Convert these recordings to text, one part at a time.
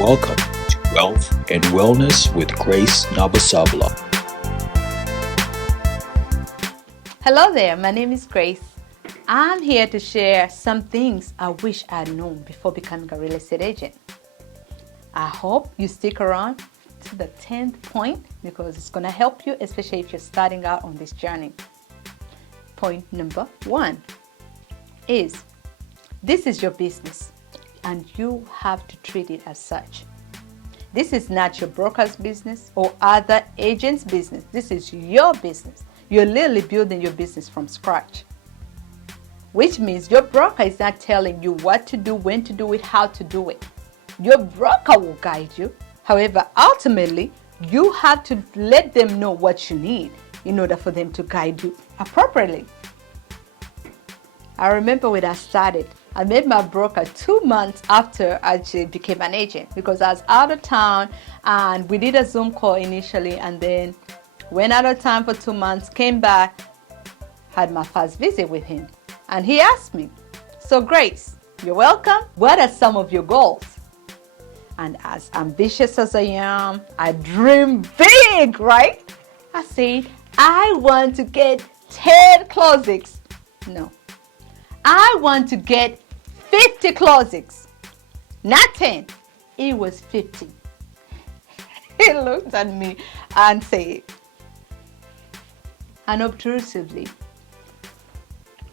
Welcome to Wealth and Wellness with Grace Nabasabla. Hello there, my name is Grace. I'm here to share some things I wish I'd known before becoming a real estate agent. I hope you stick around to the 10th point because it's going to help you, especially if you're starting out on this journey. Point number 1 is this is your business and you have to treat it as such. This is not your broker's business or other agent's business. This is your business. You're literally building your business from scratch, which means your broker is not telling you what to do, when to do it, how to do it. Your broker will guide you. However, ultimately, you have to let them know what you need in order for them to guide you appropriately. I remember when I started, I met my broker 2 months after I actually became an agent because I was out of town and we did a Zoom call initially and then went out of town for 2 months, came back, had my first visit with him. And he asked me, "So Grace, you're welcome. What are some of your goals?" And as ambitious as I am, I dream big, right? I said, I want to get 10 closings. No. I want to get 50 closings. Not 10. It was 50. He looked at me and said, unobtrusively,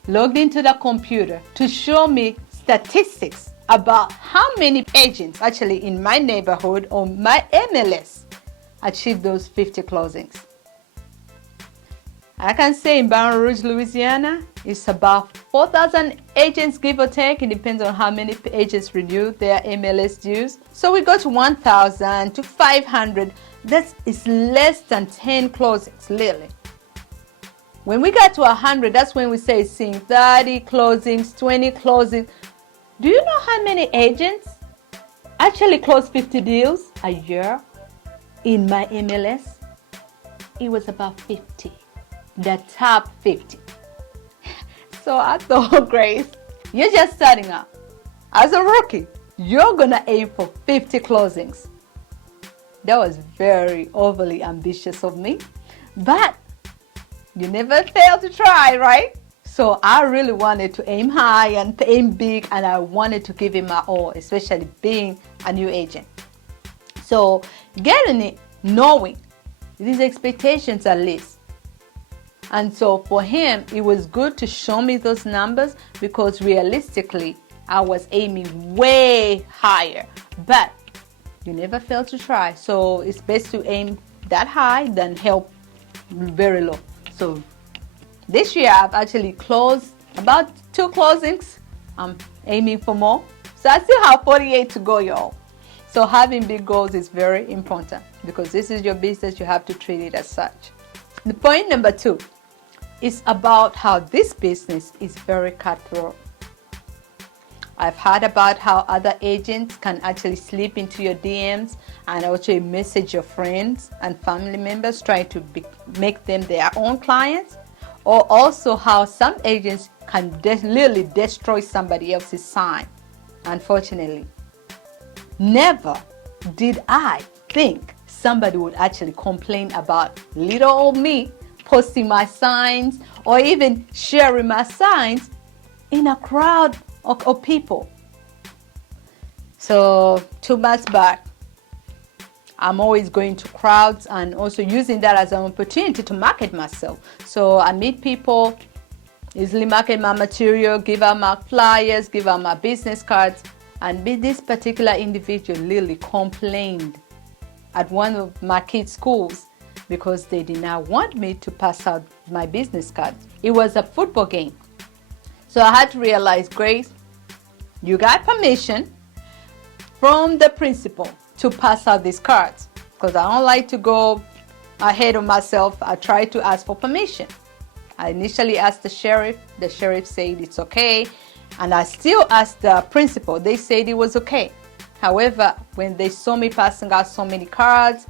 logged into the computer to show me statistics about how many agents actually in my neighborhood or my MLS achieved those 50 closings. I can say in Baton Rouge, Louisiana, it's about 4,000 agents, give or take. It depends on how many agents renew their MLS dues. So we go to 1,000 to 500. That is less than 10 closings, literally. When we got to 100, that's when we say seeing 30 closings, 20 closings. Do you know how many agents actually close 50 deals a year in my MLS? It was about 50. The top 50. So I thought, Grace, you're just starting out. As a rookie, you're going to aim for 50 closings. That was very overly ambitious of me. But you never fail to try, right? So I really wanted to aim high and aim big, and I wanted to give it my all, especially being a new agent. So getting it, knowing these expectations at least. And so for him, it was good to show me those numbers because realistically, I was aiming way higher. But you never fail to try. So it's best to aim that high than help very low. So this year, I've actually closed about 2 closings. I'm aiming for more. So I still have 48 to go, y'all. So having big goals is very important because this is your business. You have to treat it as such. The point number 2 is about how this business is very cutthroat. I've heard about how other agents can actually slip into your DMs and actually message your friends and family members trying to make them their own clients, or also how some agents can literally destroy somebody else's sign. Unfortunately, never did I think somebody would actually complain about little old me posting my signs or even sharing my signs in a crowd of people. So 2 months back, I'm always going to crowds and also using that as an opportunity to market myself. So I meet people, easily market my material, give out my flyers, give out my business cards. And this particular individual literally complained at one of my kids' schools because they did not want me to pass out my business cards. It was a football game. So I had to realize, Grace, you got permission from the principal to pass out these cards because I don't like to go ahead of myself. I try to ask for permission. I initially asked the sheriff. The sheriff said it's okay. And I still asked the principal. They said it was okay. However, when they saw me passing out so many cards,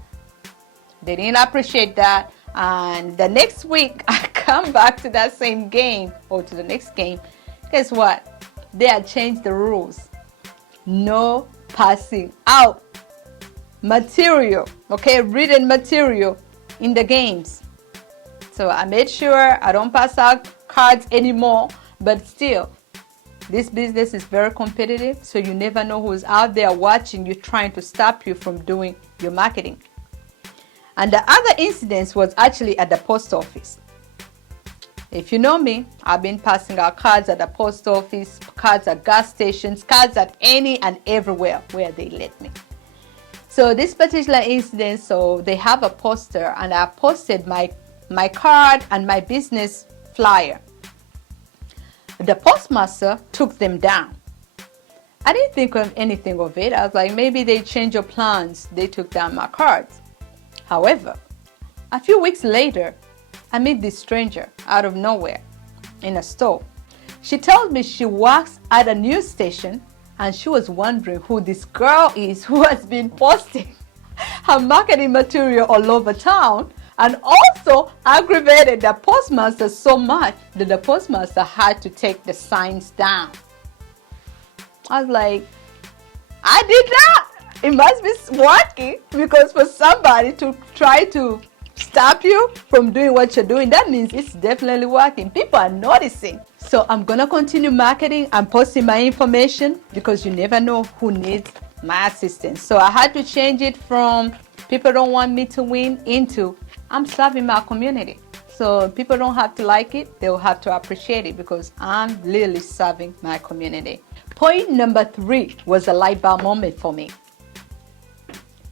they didn't appreciate that. And the next week, I come back to that same game or to the next game. Guess what? They had changed the rules. No passing out material, okay, written material in the games. So I made sure I don't pass out cards anymore, but still, this business is very competitive, so you never know who's out there watching you, trying to stop you from doing your marketing. And the other incident was actually at the post office. If you know me, I've been passing out cards at the post office, cards at gas stations, cards at any and everywhere where they let me. So this particular incident, so they have a poster, and I posted my card and my business flyer. The postmaster took them down. I didn't think of anything of it. I was like, maybe they changed your plans. They took down my cards. However, a few weeks later, I meet this stranger out of nowhere in a store. She tells me she works at a news station, and she was wondering who this girl is who has been posting her marketing material all over town, and also aggravated the postmaster so much that the postmaster had to take the signs down. I was like, I did that. It must be working, because for somebody to try to stop you from doing what you're doing, that means it's definitely working. People are noticing. So I'm going to continue marketing and posting my information, because you never know who needs my assistance. So I had to change it from people don't want me to win into I'm serving my community. So people don't have to like it, they'll have to appreciate it, because I'm literally serving my community. Point number 3 was a light bulb moment for me.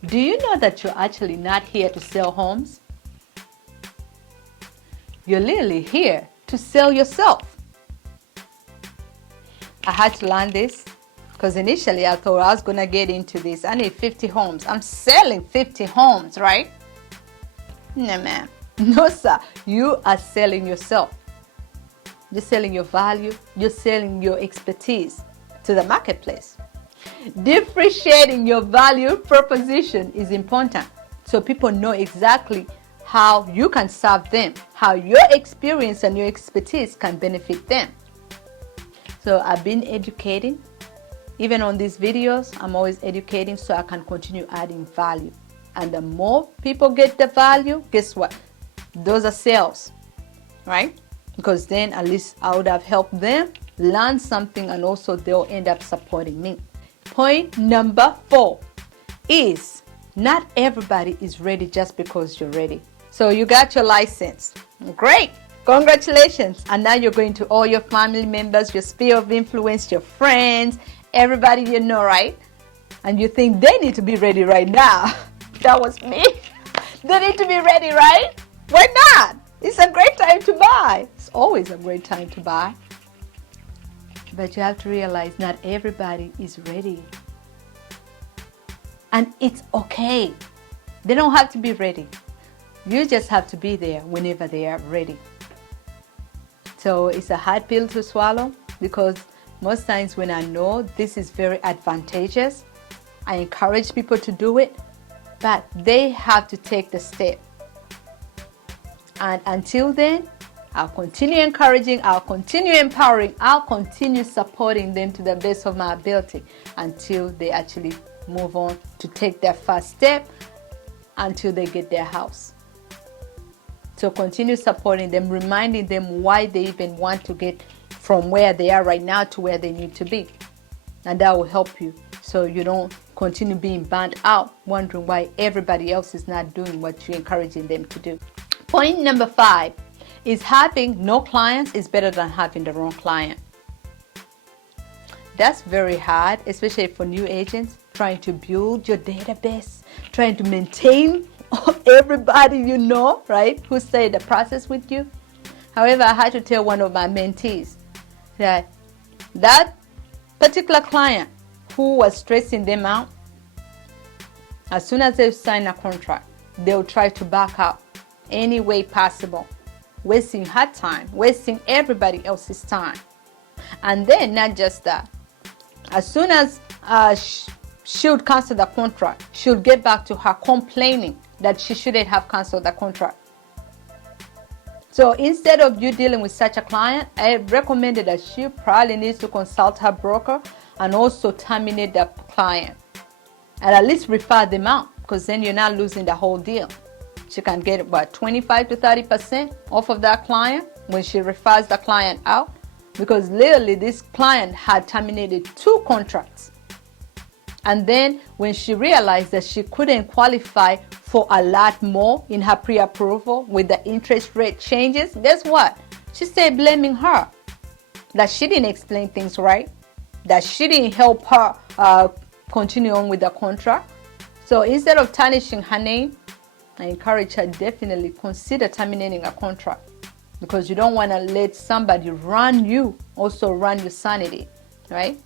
Do you know that you're actually not here to sell homes? You're literally here to sell yourself. I had to learn this, because initially I thought I was going to get into this. I need 50 homes. I'm selling 50 homes, right? No, ma'am. No, sir. You are selling yourself. You're selling your value. You're selling your expertise to the marketplace. Differentiating your value proposition is important, so people know exactly how you can serve them, how your experience and your expertise can benefit them. So I've been educating. Even on these videos, I'm always educating so I can continue adding value. And the more people get the value, guess what? Those are sales, right? Because then at least I would have helped them learn something, and also they'll end up supporting me. Point number 4 is not everybody is ready just because you're ready. So you got your license. Great. Congratulations. And now you're going to all your family members, your sphere of influence, your friends, everybody you know, right? And you think they need to be ready right now. That was me. They need to be ready, right? Why not? It's a great time to buy. It's always a great time to buy. But you have to realize not everybody is ready. And it's okay. They don't have to be ready. You just have to be there whenever they are ready. So it's a hard pill to swallow, because most times when I know this is very advantageous, I encourage people to do it, but they have to take the step. And until then, I'll continue encouraging, I'll continue empowering, I'll continue supporting them to the best of my ability until they actually move on to take their first step, until they get their house. So continue supporting them, reminding them why they even want to get from where they are right now to where they need to be. And that will help you, so you don't continue being burnt out, wondering why everybody else is not doing what you're encouraging them to do. Point number 5 is having no clients is better than having the wrong client. That's very hard, especially for new agents, trying to build your database, trying to maintain everybody you know, right, who started the process with you. However, I had to tell one of my mentees that that particular client who was stressing them out, as soon as they sign a contract, they'll try to back out any way possible, wasting her time, wasting everybody else's time. And then not just that, as soon as she would cancel the contract, she would get back to her complaining that she shouldn't have canceled the contract. So instead of you dealing with such a client, I recommended that she probably needs to consult her broker and also terminate the client, and at least refer them out, because then you're not losing the whole deal. She can get about 25 to 30% off of that client when she refers the client out, because literally this client had terminated 2 contracts. And then when she realized that she couldn't qualify for a lot more in her pre-approval with the interest rate changes, guess what? She started blaming her, that she didn't explain things right, that she didn't help her continue on with the contract. So instead of tarnishing her name, I encourage her, definitely consider terminating a contract, because you don't want to let somebody run you, also run your sanity, right?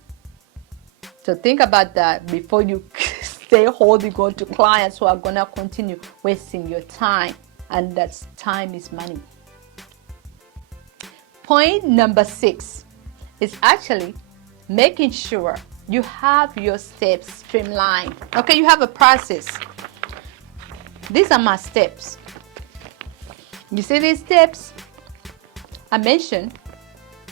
So think about that before you stay holding on to clients who are going to continue wasting your time, and that's time is money. Point number 6 is actually making sure you have your steps streamlined. Okay, you have a process. These are my steps. You see these steps? I mentioned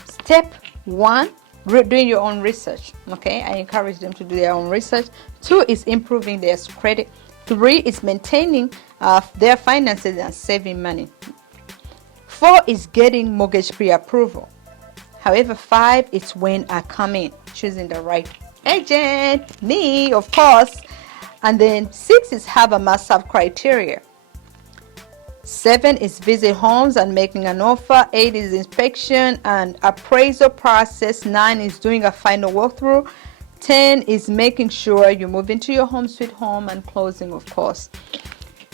step 1, doing your own research. Okay, I encourage them to do their own research. 2 is improving their credit. 3 is maintaining their finances and saving money. 4 is getting mortgage pre-approval. However, 5 is when I come in, choosing the right agent, me, of course. And then 6 is have a must-have criteria. 7 is visit homes and making an offer. 8 is inspection and appraisal process. 9 is doing a final walkthrough. 10 is making sure you move into your home sweet home, and closing, of course.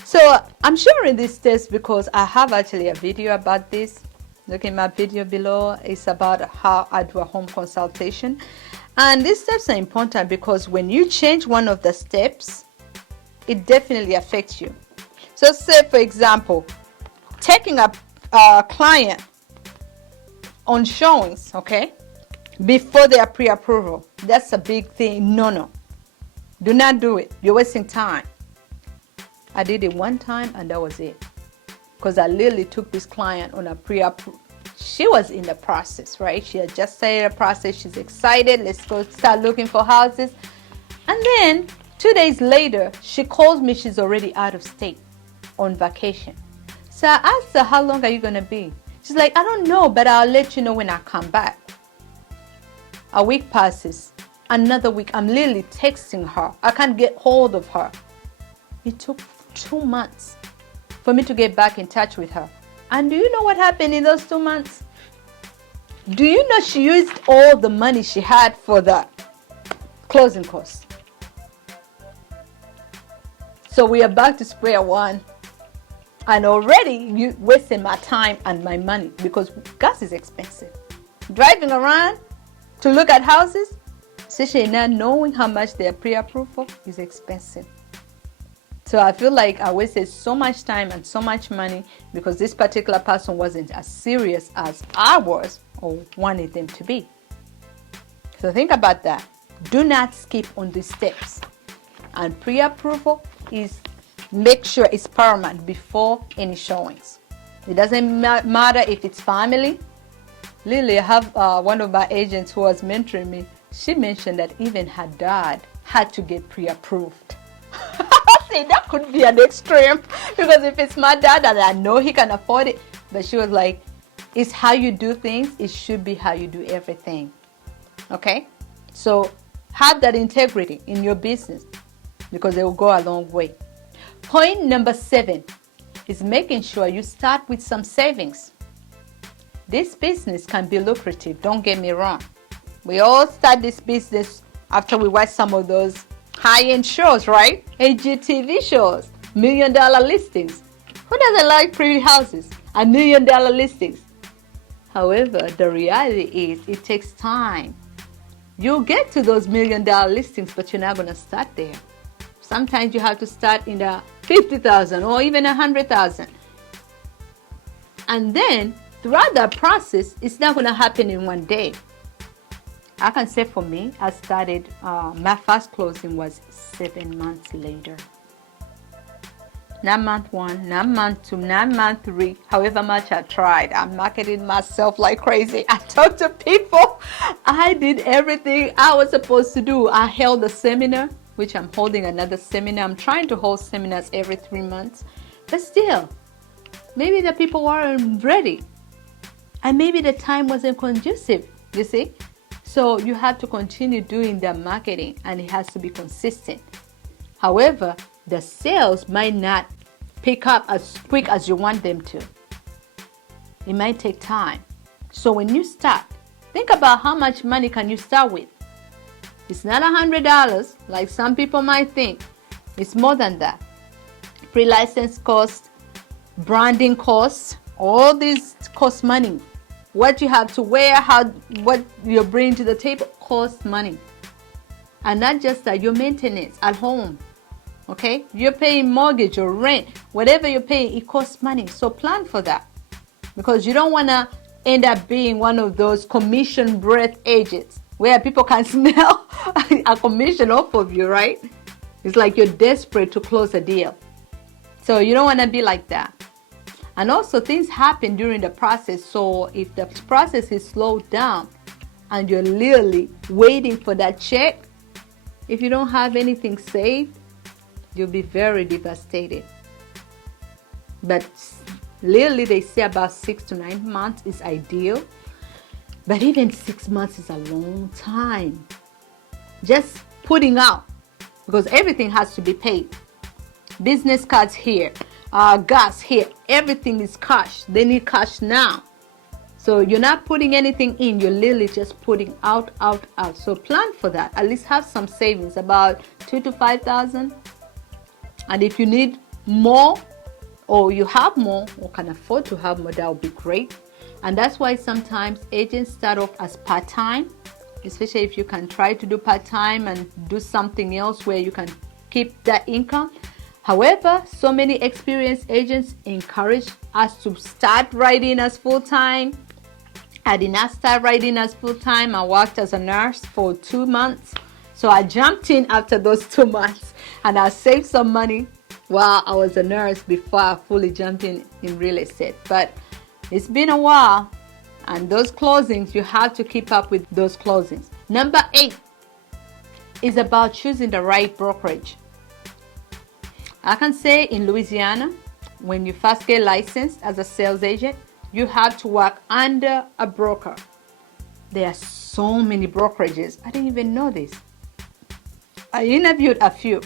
So I'm sharing these steps because I have actually a video about this. Look at my video below. It's about how I do a home consultation. And these steps are important because when you change one of the steps, it definitely affects you. So say, for example, taking a client on showings, okay, before their pre-approval. That's a big thing. No. Do not do it. You're wasting time. I did it one time and that was it. Because I literally took this client on a pre-approval. She was in the process, right? She had just started the process. She's excited. Let's go start looking for houses. And then 2 days later, she calls me. She's already out of state on vacation. So I asked her, how long are you going to be? She's like, I don't know, but I'll let you know when I come back. A week passes. Another week, I'm literally texting her. I can't get hold of her. It took 2 months for me to get back in touch with her. And do you know what happened in those 2 months? Do you know she used all the money she had for the closing costs? So we are back to square one. And already you wasting my time and my money because gas is expensive. Driving around to look at houses, especially not knowing how much they are pre-approved for, is expensive. So I feel like I wasted so much time and so much money because this particular person wasn't as serious as I was or wanted them to be. So think about that. Do not skip on these steps. And pre-approval is, make sure it's paramount before any showings. It doesn't matter if it's family. Lily, I have one of my agents who was mentoring me. She mentioned that even her dad had to get pre-approved. See, that could be an extreme because if it's my dad and I know he can afford it, but she was like, it's how you do things. It should be how you do everything. Okay? So have that integrity in your business because it will go a long way. Point number 7 is making sure you start with some savings. This business can be lucrative, don't get me wrong. We all start this business after we watch some of those high-end shows, right? HGTV shows, $1 million listings. Who doesn't like pretty houses and $1 million listings? However, the reality is it takes time. You'll get to those $1 million listings, but you're not going to start there. Sometimes you have to start in the 50,000 or even 100,000. And then throughout that process, it's not going to happen in one day. I can say for me, I started, my first closing was 7 months later. Not month 1, not month 2, not month 3, however much I tried. I marketed myself like crazy. I talked to people. I did everything I was supposed to do. I held a seminar which I'm holding another seminar. I'm trying to hold seminars every 3 months, but still, maybe the people weren't ready, and maybe the time wasn't conducive, you see? So you have to continue doing the marketing, and it has to be consistent. However, the sales might not pick up as quick as you want them to. It might take time. So when you start, think about how much money can you start with. It's not $100 like some people might think. It's more than that. Pre-license costs, branding costs, all these cost money. What you have to wear, what you're bringing to the table costs money. And not just that, your maintenance at home. Okay? You're paying mortgage or rent, whatever you're paying, it costs money. So plan for that. Because you don't want to end up being one of those commission breath agents where people can smell a commission off of you, right? It's like you're desperate to close a deal. So you don't want to be like that. And also things happen during the process. So if the process is slowed down and you're literally waiting for that check, if you don't have anything saved, you'll be very devastated. But literally they say about 6 to 9 months is ideal. But even 6 months is a long time. Just putting out, because everything has to be paid. Business cards here, gas here, everything is cash. They need cash now. So you're not putting anything in, you're literally just putting out. So plan for that. At least have some savings, about $2,000 to $5,000. And if you need more, or you have more, or can afford to have more, that would be great. And that's why sometimes agents start off as part-time, especially if you can try to do part-time and do something else where you can keep that income. However, so many experienced agents encourage us to start writing as full-time. I did not start writing as full-time. I worked as a nurse for 2 months. So I jumped in after those 2 months and I saved some money while I was a nurse before I fully jumped in real estate. But it's been a while, and those closings, you have to keep up with those closings. Number 8 is about choosing the right brokerage. I can say in Louisiana, when you first get licensed as a sales agent, you have to work under a broker. There are so many brokerages. I didn't even know this. I interviewed a few.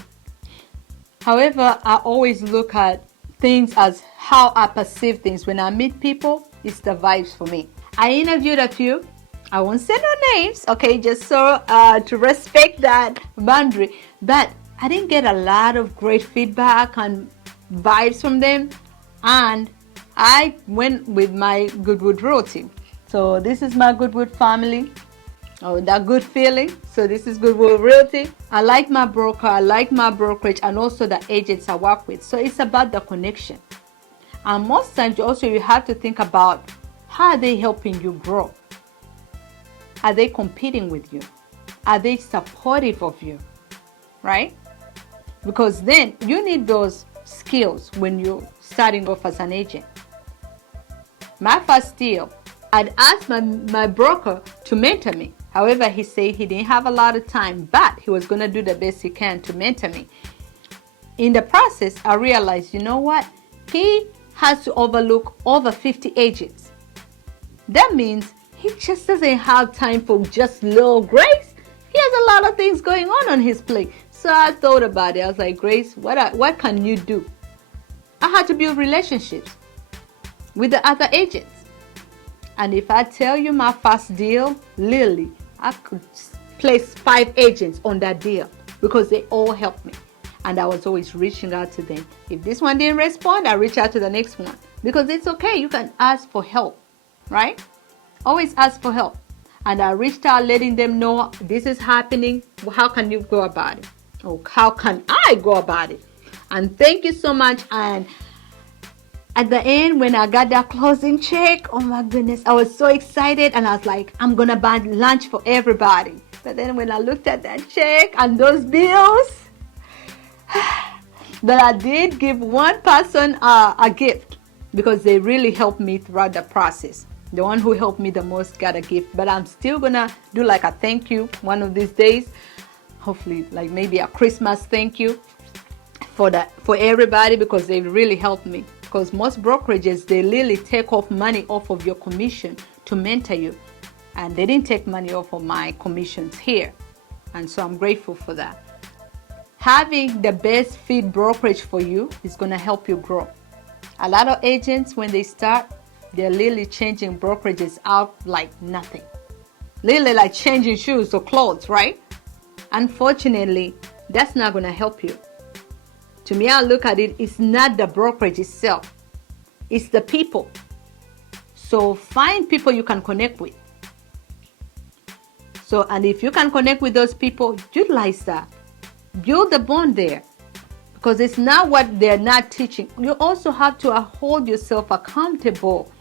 However, I always look at things as how I perceive things. When I meet people, it's the vibes for me. I interviewed a few. I won't say no names, okay, just so to respect that boundary. But I didn't get a lot of great feedback and vibes from them. And I went with my Goodwood Realty. So this is my Goodwood family. Oh, that good feeling. So this is Goodwood Realty. I like my broker, I like my brokerage, and also the agents I work with. So it's about the connection. And most times also you have to think about, how are they helping you grow? Are they competing with you? Are they supportive of you? Right? Because then you need those skills when you're starting off as an agent. My first deal, I'd asked my broker to mentor me. However, he said he didn't have a lot of time, but he was going to do the best he can to mentor me. In the process, I realized, you know what? He has to overlook over 50 agents. That means he just doesn't have time for just little Grace. He has a lot of things going on his plate. So I thought about it. I was like, Grace, what can you do? I had to build relationships with the other agents. And if I tell you my first deal, literally, I could place 5 agents on that deal because they all helped me. And I was always reaching out to them. If this one didn't respond, I reach out to the next one. Because it's okay, you can ask for help, right? Always ask for help. And I reached out letting them know this is happening. How can you go about it? Or how can I go about it? And thank you so much. And at the end, when I got that closing check, oh my goodness, I was so excited. And I was like, I'm going to buy lunch for everybody. But then when I looked at that check and those bills, but I did give one person a gift because they really helped me throughout the process. The one who helped me the most got a gift. But I'm still going to do like a thank you one of these days. hopefully like maybe a Christmas thank you for everybody, because they really helped me. Because most brokerages, they literally take off money off of your commission to mentor you, and they didn't take money off of my commissions here, and so I'm grateful for that. Having the best fit brokerage for you is going to help you grow. A lot of agents, when they start, they're literally changing brokerages out like nothing, literally like changing shoes or clothes, right? Unfortunately, that's not going to help you. To me, I look at it, it's not the brokerage itself, it's the people. So find people you can connect with. So, and if you can connect with those people, utilize that. Build the bond there, because it's not what they're not teaching. You also have to hold yourself accountable.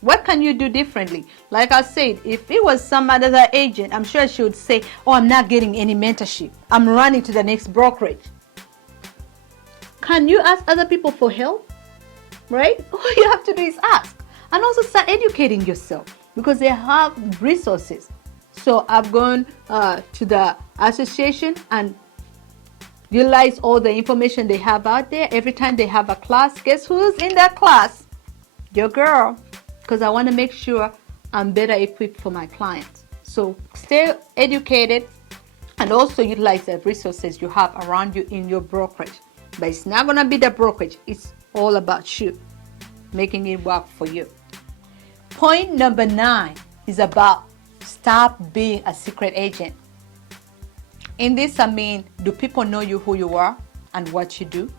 What can you do differently? Like I said, if it was some other agent, I'm sure she would say, oh, I'm not getting any mentorship, I'm running to the next brokerage. Can you ask other people for help? Right? All you have to do is ask. And also start educating yourself, because they have resources. So I've gone to the association and utilize all the information they have out there. Every time they have a class, guess who's in that class? Your girl. Because I want to make sure I'm better equipped for my clients. So stay educated and also utilize the resources you have around you in your brokerage. But it's not going to be the brokerage. It's all about you, making it work for you. Point number 9 is about stop being a secret agent. In this, I mean, do people know you, who you are, and what you do?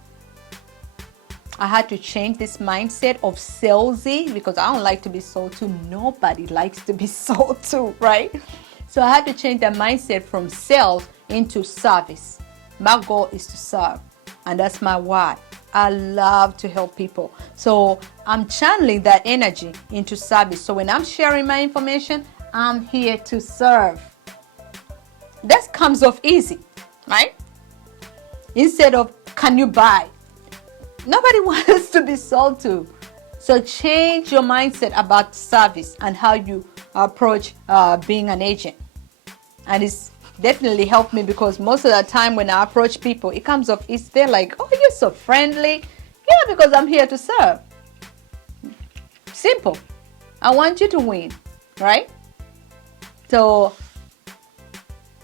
I had to change this mindset of salesy, because I don't like to be sold to. Nobody likes to be sold to, right? So I had to change that mindset from sales into service. My goal is to serve, and that's my why. I love to help people. So I'm channeling that energy into service. So when I'm sharing my information, I'm here to serve. That comes off easy, right? Instead of, can you buy? Nobody wants to be sold to. So change your mindset about service and how you approach being an agent. And it's definitely helped me, because most of the time when I approach people, it comes off, they're like, oh, you're so friendly. Yeah, because I'm here to serve. Simple. I want you to win, right? So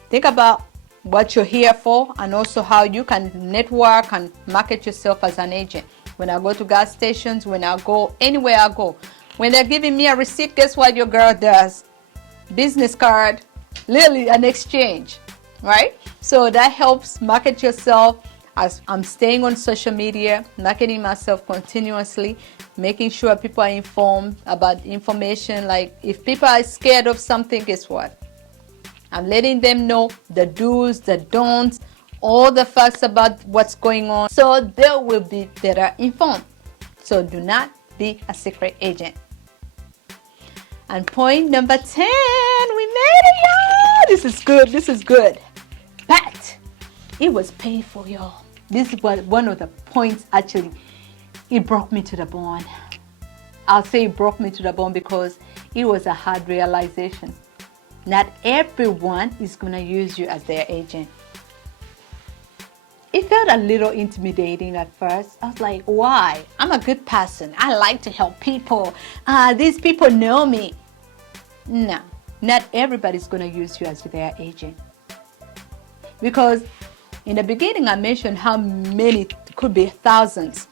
think about what you're here for, and also how you can network and market yourself as an agent. When I go to gas stations, when I go anywhere I go, when they're giving me a receipt, guess what your girl does? Business card, literally an exchange, right? So that helps market yourself. As I'm staying on social media, marketing myself continuously, making sure people are informed about information. Like if people are scared of something, guess what? I'm letting them know the do's, the don'ts, all the facts about what's going on, so they will be better informed. So do not be a secret agent. And point number 10, we made it, y'all. This is good. This is good. But it was painful, y'all. This was one of the points, actually, it broke me to the bone. I'll say it broke me to the bone because it was a hard realization. Not everyone is going to use you as their agent. It felt a little intimidating at first. I was like, why? I'm a good person. I like to help people. These people know me. No, not everybody's going to use you as their agent. Because in the beginning, I mentioned how many, could be thousands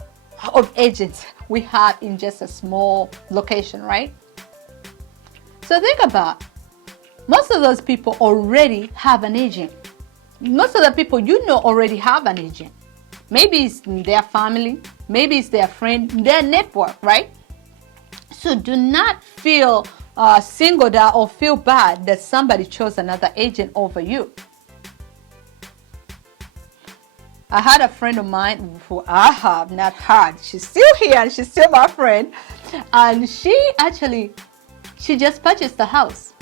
of agents we have in just a small location, right? So think about, most of those people already have an agent. Most of the people you know already have an agent. Maybe it's their family, maybe it's their friend, their network, right? So do not feel singled out or feel bad that somebody chose another agent over you. I had a friend of mine who I have not had. She's still here and she's still my friend. And she just purchased the house.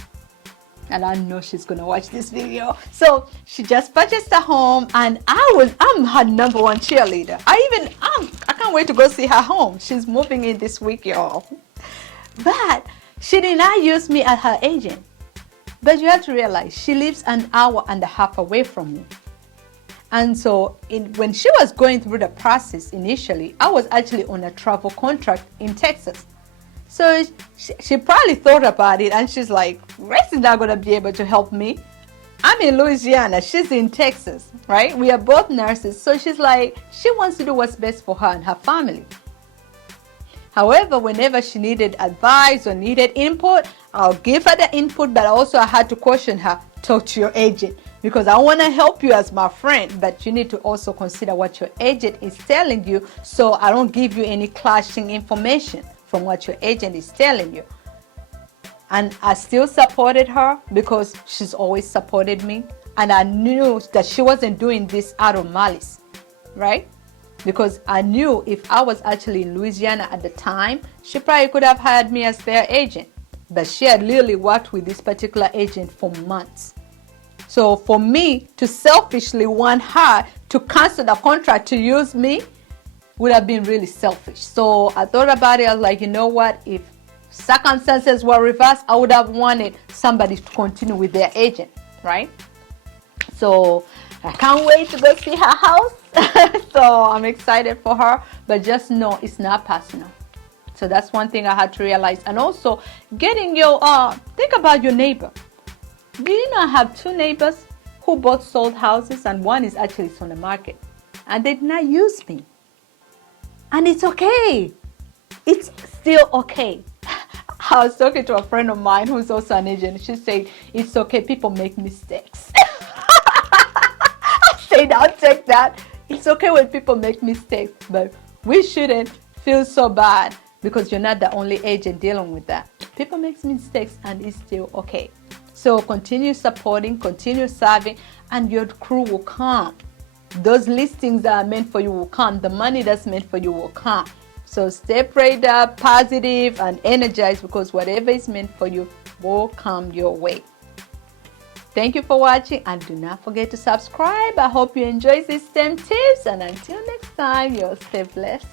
And I know she's going to watch this video. So she just purchased a home, and I'm her number one cheerleader. I can't wait to go see her home. She's moving in this week, y'all. But she did not use me as her agent. But you have to realize she lives an hour and a half away from me. And so when she was going through the process initially, I was actually on a travel contract in Texas. So she probably thought about it, and she's like, Grace is not going to be able to help me. I'm in Louisiana, she's in Texas, right? We are both nurses. So she's like, she wants to do what's best for her and her family. However, whenever she needed advice or needed input, I'll give her the input, but also I had to caution her, talk to your agent, because I want to help you as my friend, but you need to also consider what your agent is telling you, so I don't give you any clashing information from what your agent is telling you. And I still supported her because she's always supported me, and I knew that she wasn't doing this out of malice, right? Because I knew if I was actually in Louisiana at the time, she probably could have hired me as their agent. But she had literally worked with this particular agent for months. So for me to selfishly want her to cancel the contract to use me would have been really selfish. So I thought about it. I was like, you know what? If circumstances were reversed, I would have wanted somebody to continue with their agent, right? So I can't wait to go see her house. So I'm excited for her, but just know it's not personal. So that's one thing I had to realize. And also getting your, think about your neighbor. Do you not have two neighbors who both sold houses, and one is actually on the market, and they did not use me? And it's okay. It's still okay. I was talking to a friend of mine who's also an agent. She said, it's okay, people make mistakes. I said, I'll take that. It's okay when people make mistakes, but we shouldn't feel so bad because you're not the only agent dealing with that. People make mistakes and it's still okay. So continue supporting, continue serving, and your crew will come. Those listings that are meant for you will come. The money that's meant for you will come. So stay prayed up, positive, and energized, because whatever is meant for you will come your way. Thank you for watching, and do not forget to subscribe. I hope you enjoy these STEM tips, and until next time, you'll stay blessed.